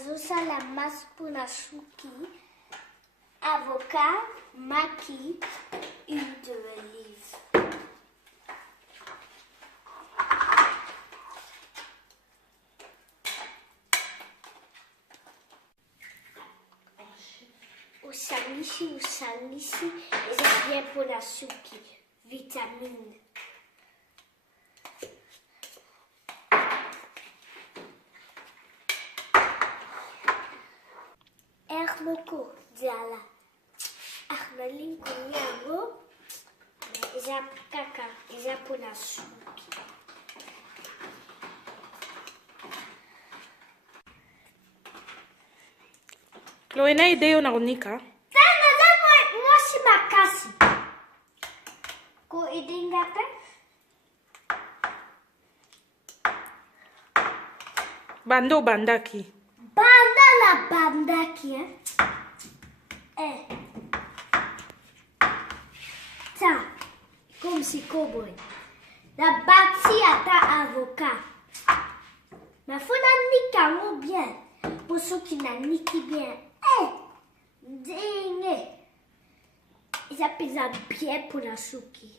ça la masse pour la chouki, avocat, maquis, huile d'olive. Usanishi, et c'est bien pour la chouki, vitamine. Loko diala armalin kunyango za kaka za pona suki Chloe na ideo na unika tana za mosi makasi ko idingate bando bandaki banda la bandaki ça, comme si cowboy. La bâtie à ta avocat. Mais faut la niquer bien. Pour ceux qui n'a niqué bien. Dingue. Ils appellent ça bien pour la chouki.